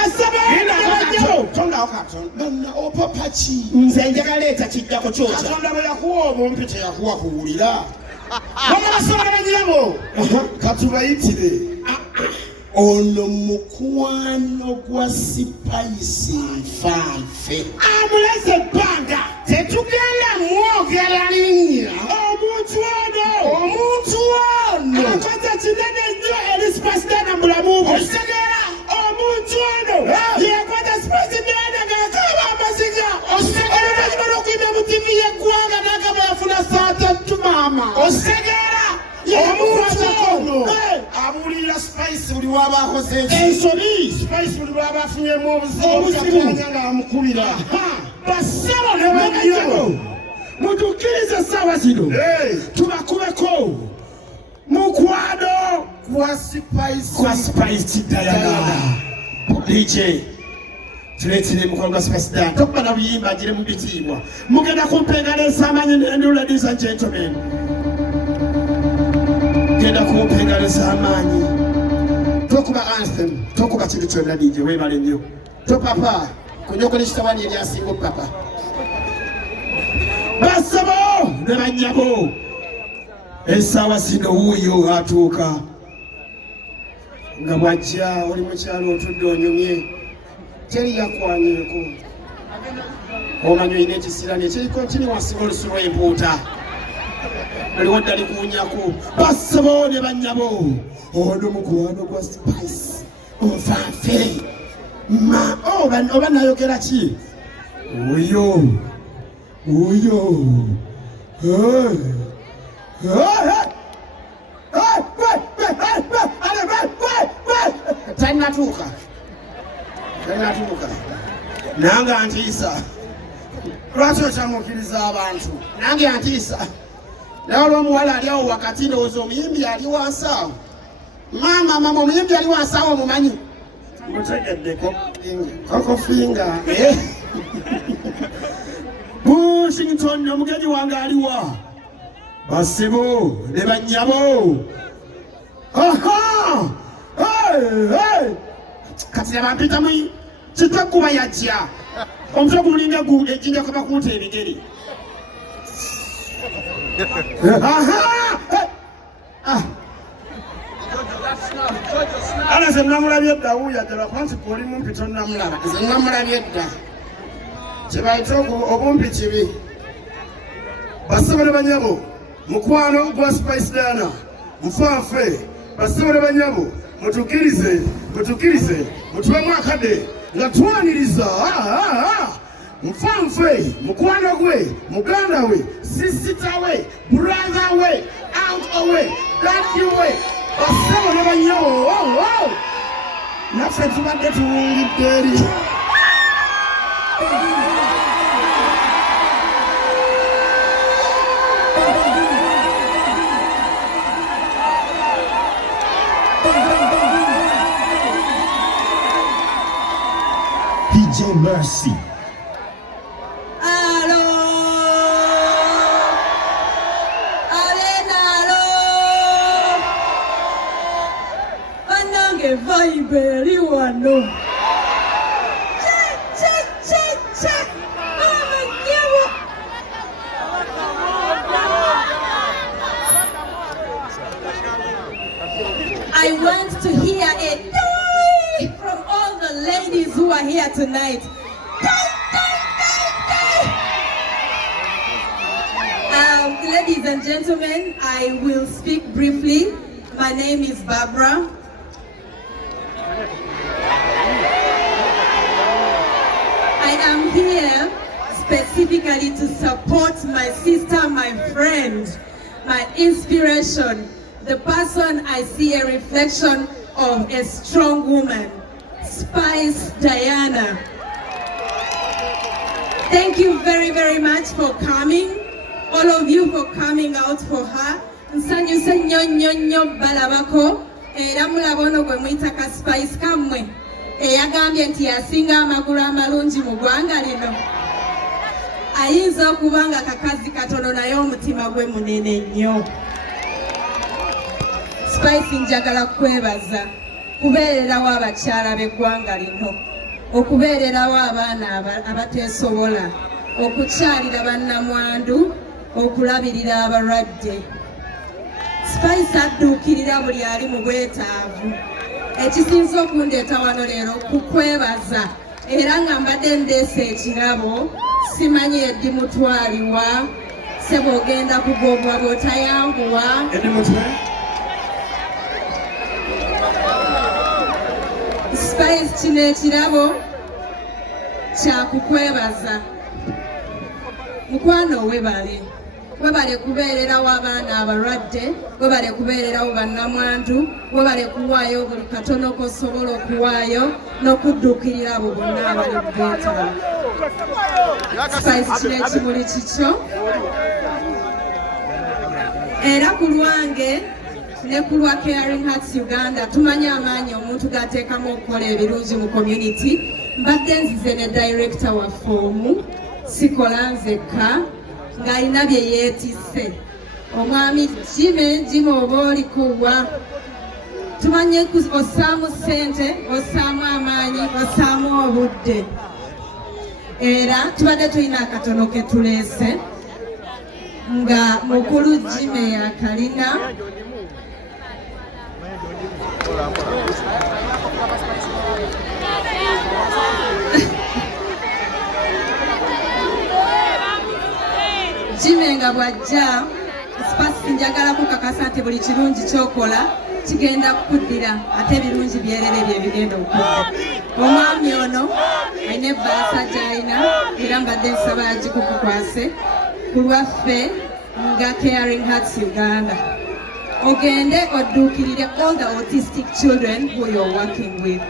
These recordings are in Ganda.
Basaba tonda okatonda opapachi nze njagala leeta kijja ku kyokya katonda bwe yakuwa obumpi teyakuwa kuwulira bonna basomera nyabo katubayitire ono mukwano gwa sipayisi nfanfe amuleze ebbanga tetugenda mwogera linnya omuntu ono akoze kinene nnyo eri sipasitana mulamu bwe otegeera omuntu ono yekwata sipasitana ng'akaaba amaziga otegeera banyuma n'okuyimba mu tivi y'eggwanga n'agamba yafuna saatatu maama otegeera omuntu ono abuulirira sipayisi buli w'abaakoze ensobi sipayisi buli lw'abaafunyemu obuzibu ng'amukubira basabo ne banyabo mutukkirize essaawa zino tubakubeko mukwano gwa sipayisi Diana DJ tuleetire mukwano gwa sipayisi Diana tokuba na buyimba agire mu bitiibwa mugenda kumpengana esaamanyi nendu ladies and gentlemen genda kumpengana esaamanyi tokuba anthem tokuba kintu kyonna DJ weebale nnyo topapa kunyoko n'ekitawani eryasinga papa basabo ne banyabo essaawa zino wuuyo atuuka nga bw'ajja oli mukyalo otudde onyumye teri yakwanyeko omanyi olina ekisirani ekiriko kiri wansi olusu lw'empuuta oliwo ddali kuwunyako basabo ne banyabo ono mukwano gwa sipayisi nfanfe oba nayogera ki oyo tanatuuka nange antiisa lwaki okyamukiriza abantu nange antiisa naye olw'omuwala ali awo wakati ndowooza omuyimbi ali wansi awo mama omuyimbi ali wansi awo omumanyi mutegeddeko kokofinga Washington omugenyi wange aliwa basebo ne banyabo kati nabampita mu kitwa kuba yajja omutwe gumulinga ejjinja kaba kuuta ebigere ala ze namulabye edda wuuyajala kwanti kuoli mumpi tonnamulaba nze namulabye edda kyebayita obumpi kibi basebo ne banyabo mukwano gwa sipayisi Diana nfanfe basebo ne banyabo mutukkirize mutubemu akade nga twaniriza nfanfe mukwano gwe muganda we sisita we brother we aunt we daddy we basebo ne banyabo naffe tubadde tuwungidde eri DJ Mercy. Allo. Alenalo. Banange vibe eri wano. Check. I want to hear a die from all the ladies who are here tonight. Ladies and gentlemen, I will speak briefly. My name is Barbara. I am here specifically to support my sister, my friend, my inspiration, the person I see a reflection of a strong woman, Spice Diana. Thank you very much for coming. All of you for coming out for her. Nsanyuse nnyo balabako era mulabono gwe mwitaka Spice kamwe eyagambye nti yasinga amagulu amalungi mu ggwanga lino. Ayinza okubanga kakazi katono naye omutima gwe munene nnyo. Spice njagala kwebaza kubeererawo abakyala b'eggwanga lino. okubeererawo abaana abateesobola, okukyalira bannamwandu, okulabirira abalwadde. Spice adduukirira buli ali mu bwetaavu. Ekisinze okundeeta wano leero kukwebaza era nga mbadde ndeese ekirabo simanyi eddi mutwalibwa sebo ogenda kugobwa bw'otayanguwa. Spice kino ekirabo kyakukwebaza. Mukwano webale kubeererawo abaana abalwadde, webale kubeererawo bannamwandu, webale kuwaayo buli katono kosobola okuwaayo n'okudduukirira abo bonna abali mu bwetaavu. Spice kino ekimuli kikyo. Era ku lwange ne ku lwa Caring Hearts Uganda tumanyi amaanyi omuntu gateekamu okukola ebirungi mu community. Mbadde nzize ne director waffe omu sikola nzekka ng'alina bye yeetisse. Omwami Jime oba olikuwa tumanye ossaamu ssente, ossaamu amaanyi, ossaamu obudde. Era tubadde tulina akatono ke tuleese nga mukulu Jime yakalina. Jime nga bw'ajja Spice njagala kukakasa nti buli kirungi ky'okola kigenda kukuddira ate ebirungi byerere bye bigenda okudda. Omwami ono alina ebbaasa gy'alina era mbadde nsaba agikukukwase ku lwaffe nga Caring Hearts Uganda. Ogende odduukirire all the autistic children who you're working with.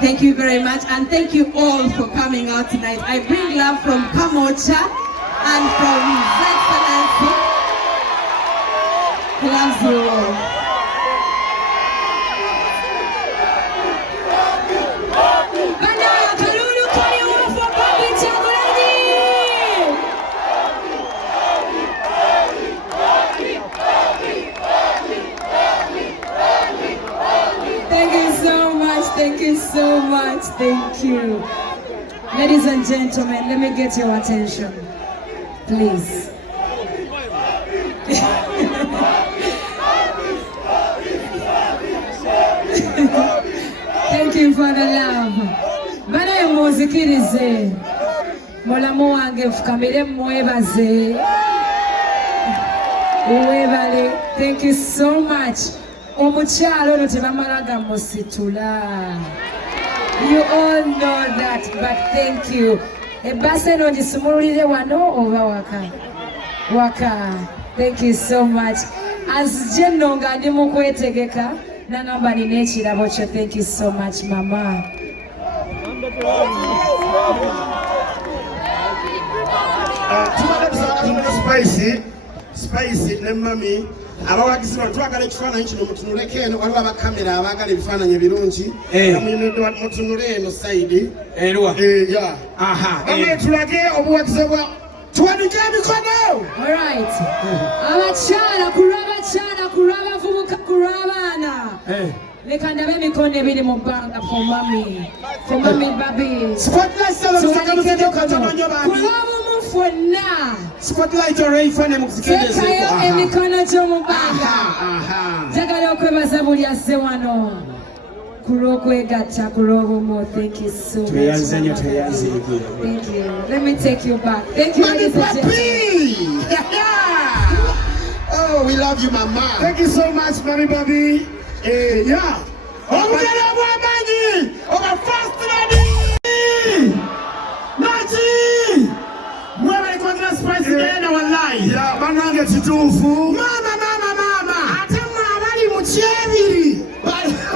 Thank you very much and thank you all for coming out tonight. I bring love from Kamocha and from His Excellency. He loves you all. Thank you so much. Thank you. Ladies and gentlemen, let me get your attention, please. Thank you for the love. Bana muzikirize. Mulamu wange fukamire mwebaze. Uwebale. Thank you so much. Omukyalo ono tebamalaga musitula. You all know that, but thank you. Ebbaasa eno ngisumululire wano oba waka? Waka. Thank you so much. Anzije nno nga ndi mu kwetegeka nangamba nina ekirabo kyo. Thank you so much, mama. Spice ne mami abawagizi batwagala ekifaananyi kino mutunuleko eno waliwo abakamera abaagala ebifaananyi ebirungi mutunule eno sayidi tulage obuwagizi bwa tuwanike emikono. Alright. Abakyala ku lw'abavubuka ku lw'abaana leka ndabe emikono ebiri mu bbanga for mami Barbi. Spotlight orayifane mukuzikendeze ko emikono gy'omubanga njagala okwebaza buli asse wano ku lw'okwegatta ku lw'obumu. Thank you so much. Thank you. Let me take you back. Thank you, ladies and gentlemen. Oh, we love you, mama. Thank you so much, Mami Barbi. Omugere obw'amaanyi oba first lady Nachi mwebale kwagala Spice genda wallahi. Banange kituufu. Mama. Ate mwe abali mu kyebiri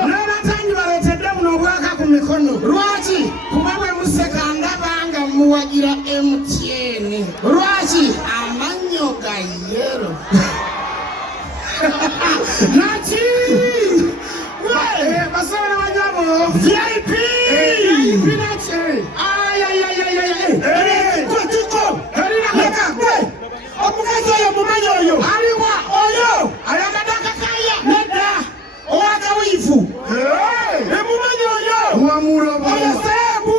n'abatangi baleetedde muno obwaka ku mikono. Lwaki? Kuba bwe museka ndabanga muwagira MTN. Lwaki? Amannyo ga yero. Nachi! Basabana banyabo! VIP! Nachi! Tuko! Leka! Omukazi oyo mumanyi oyo! Aliwa! Oyo! Ayamadaka kaya! Nedda! Owaga wiifu! Emumanyi oyo! Wamulobo! Oyo seebu!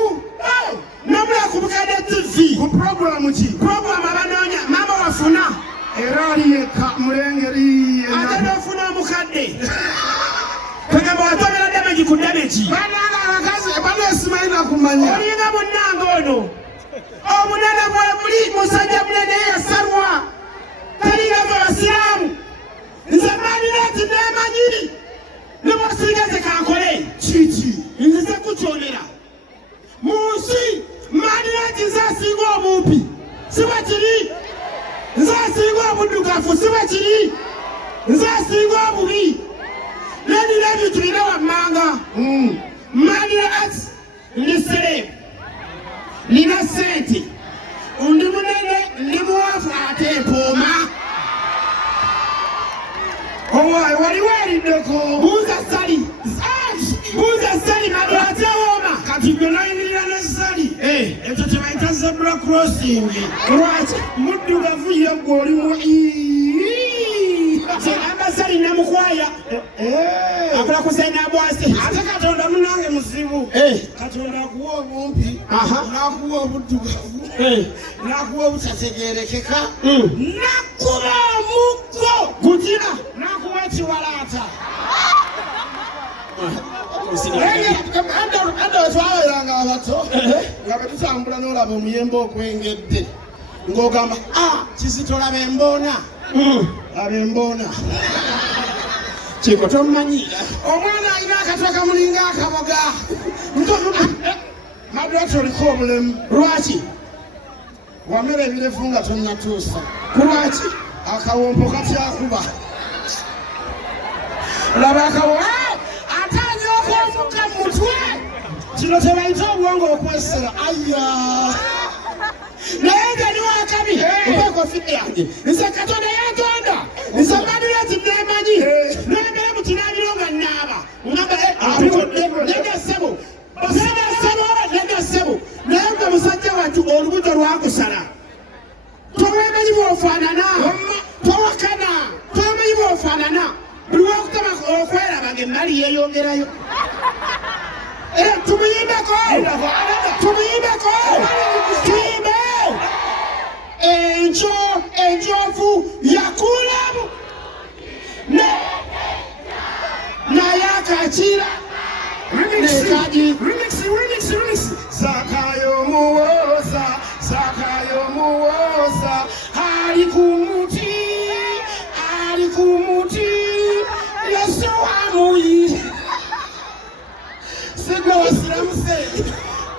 Program ki? Program abanoonya maama wafuna. Era ali yekka mulengeri Ate n'ofuna omukadde. Kagamba watobera damage ku damage. Banaana abakazi baneesimalira kumanya. Olinga munnange ono. Omunene bwe muli musajja munene yasalwa. Talinga abasiraamu. Nze mandiraati neemanyi. Ne bw'osigaze kankole. Kiki? Nze kukyonera. Mu nsi mandiraati nze asinga omumpi. Si bwe kiri. Nze asinga obuddugavu si bwe kiri. Nze asinga obubi. Nendira ebintu bina wammanga. Mandiraati ndi serebu. Nina sente. Ndi munene ndi muwanvu ate empooma. Owaayi waliwo eriddeko. Buuza Sali. Buuza Sali mandiraati awooma. Kati gwe nayimirira ne Sali. Ekyo kye bayita zebra crossing. Lwaki? Muddugavu ye gwe olimu Amba Sali namukwaya. Akola ku Zainabwase. ate Katonda munange muzibu. Katonda akuwa obumpi, n'akuwa obuddugavu, n'akuwa obutategeerekeka, n'akuba omuggo Gutira. n'akuwa ekiwalaata. Adda wetwabeeranga abato nga bwe tutambula n'olaba omuyembe okwengedde ng'ogamba Kizito laba emboona. Laba emboona. Kiko tomanyi. Omwana alina akatwa kamulinga akaboga. Madrati oliko obulemu. Lwaki? Wamera ebirefu nga tonnatuusa. Lwaki? Akawompo katyakuba. Laba akawompo. Ate anyooka ovuga mu mutwe. Kino kye bayita obwongo okwesera. Ayya. Naye nga ni wakabi. Okwekofidde yange. Nze Katonda yatonda. Nze mandiraati neemanyi. N'embeera mu kinaabiro nga nnaaba. Ngamba nega ssebo. Nega ssebo. Naye nga musajja wattu olubuto lwakusala. Toweemanyi bw'ofaanana. Towakana. Toweemanyi bw'ofaanana. Buli wakutama okwerabaga emmali yeeyongerayo. Tumuyimbeko. Tumuyimbeko. Tuyimbe. Enjovu yakulamu. Naye akakira. Remix. Zakayo muwoza. Ali ku muti. Yesu amuyi. Sigwe wasiramuse.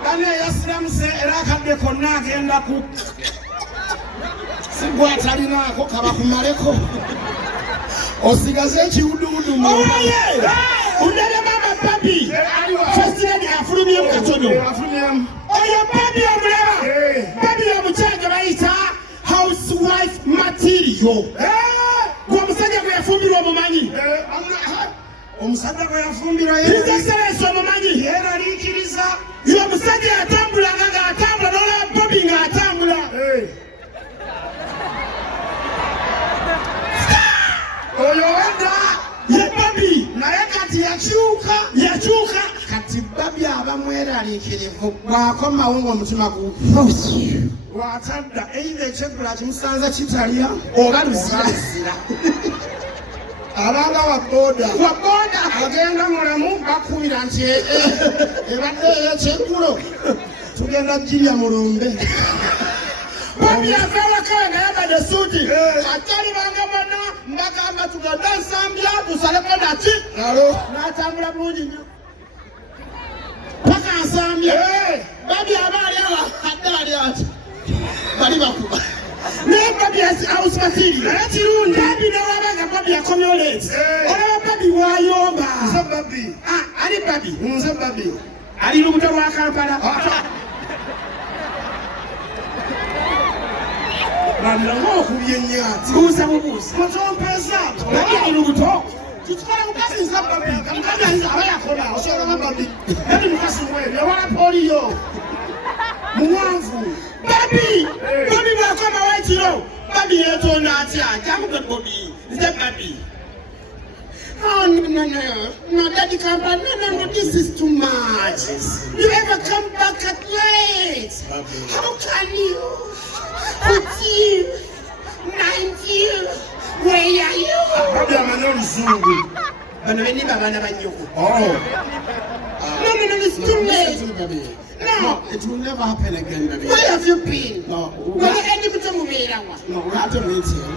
Bane yasiramuse era akadde konna agenda ku. Sigwe atalinaako kaba kumaleko. Osigaze ekiwuduwudu mu. Undabe mama Barbi. First lady afulumye mu katono. Oyo Barbi omulaba. Barbi omukyanga bayita housewife material. Gwe omusajja gwe yafumbirwa omumanyi. Omusajja gwe yafumbirwa His Excellency omumanyi. yeeraliikiriza. Ye omusajja yatambulanga ng'atambula n'olaba Barbi ng'atambula. Oyo wedda Ye Barbi. naye kati yakyuka. Kati Barbi aba mweraliikirivu bw'akomawo ng'omutima bw'atadda either ekyeggula kimusanza kitalya oba luzira. abanga wa booda agenda mulamu bakubira nti ebadde ey'ekyeggullo tugenda girya mulumbe. Barbi ava awaka nga yambadde suuti. Atali banga bonna mbagamba tugende nsambya tusaleko naki. N'atambula bulungi nnyo. Paka nsambya. Barbi aba ali awa adde ali ati. Bali bakuba. Naye Barbi house material. Naye kirungi. Barbi n'ewabanga Barbi yakomyewo leeti. Olaba Barbi bw'ayomba. Nze Barbi. Ali Barbi. Nze Barbi. Ali lubuto lwa Kampala. Okubye ennyati. Buuza bubuuza. Mutompeesa. Barbi ali lubuto. Tukikola mukazi nza Barbi. Mukazi aba yakola. Osobola nga Barbi. Yali mukazi mwe. Yawala poliyo. Muwanvu. Barbi bw'akoma w'ekiro. Barbi yeetonda atya. Jamugwe Bobi. Nze Barbi. Oh, no, Daddy Kampa, no, this is too much. You ever come back at late? How can you? 14, 19, where are you? Babi amanyi oluzungu. Bano be niba abaana ba nnyoko. Oh. No, it's too late. Listen to me, baby. No. It will never happen again, baby. Where have you been? No. Where any muto mubeera wa? No, we have to meet him.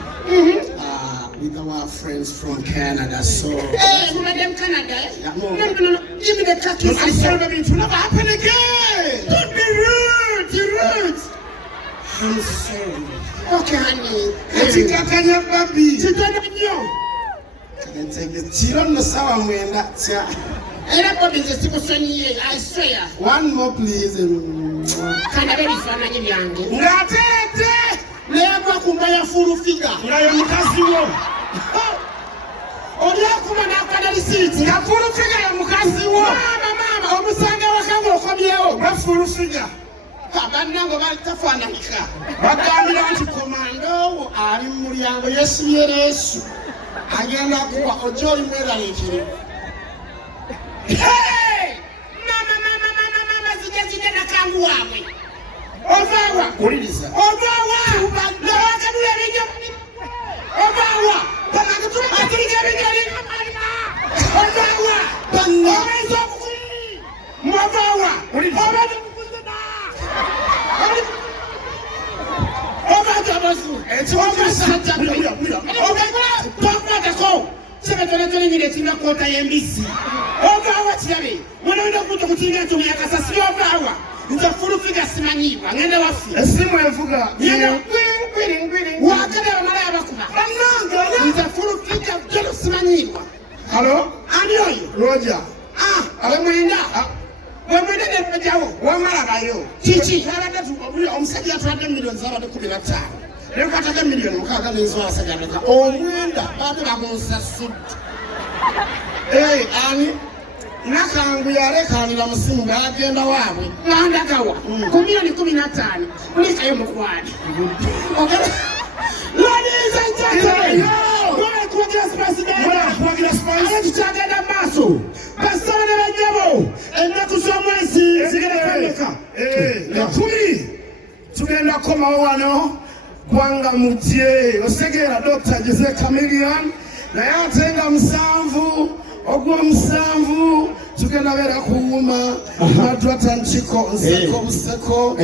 With our friends from Canada, so... Hey, Madam Canada. Yeah, No. Give me the khakis. No, I'm sorry, baby, it will never happen again! Don't be rude, you're rude. I'm sorry. Okay, honey. Etikakanya, baby. Chitana nnyo. Can take it. Chiro no sawa mwenda. Tia. Era Bobby nze sikusonyiye, I swear. One more, please. Kana bebifaananyi byange. Ngateete! Neegwa ku mba ya full figure. Nga ye mukazi wo. Oli akuma n'akana lisiiti. Nga full figure ye mukazi wo. Maama, omusanga waka ng'okomyewo. Nga full figure. Bannange tafaananyika. Bagambira nti komando wo ali mu mulyango yeesibye leesu. Agenda kuwa ojja oli mweraliikirivu. Hey! Mama, zijja nakangu waabwe. Ovaawa. Wuliriza. Ovaawa. Nawakanula ebinyo. Ovaawa. Bannange tulika ebinyo. Ovaawa. Obenza okukuli. Mwovaawa. Wuliriza. Obenza okukuza da. Obenza abasu. Tokwatako. Sebetoletole nyine ekinga koota y'embisi. Ovaawa kirabe. Wanaenda okuta kutinga entumu yakasasi ovaawa. Nze full figure simanyiibwa ngenda waffe. Essimu evuga. Ngenda wakale abamalaya bakuba. Bannange nze full figure jolo simanyiibwa. Halo? Ani oyo? Roger. Abe mwenda. Bwe mwenda ne bajawo. Wamalabayo. Kiki? Omusajja atwadde miliyoni z'abadde 15. Ne kwatako miliyoni 6 n'ensola abasajja abadde. Omwenda baade bamunsasudde. Ani? Nakangu yalekanira musimu ng'agenda waabwe. Ngandagawa. Ku miliyoni 15. Mulekayo mukwale. Ladies and gentlemen. Kuwagira spice. Tukyagenda maaso. Basaba ne banyabo. Ennaku z'omwezi zigenda kwemeka. 10 tugenda kukomawo wano gwanga mutye osegeera Dr. Jose Chameleon naye ate nga 7 ogw'omusanvu tugenda beera kuwuma madwata nkiko nseko buseko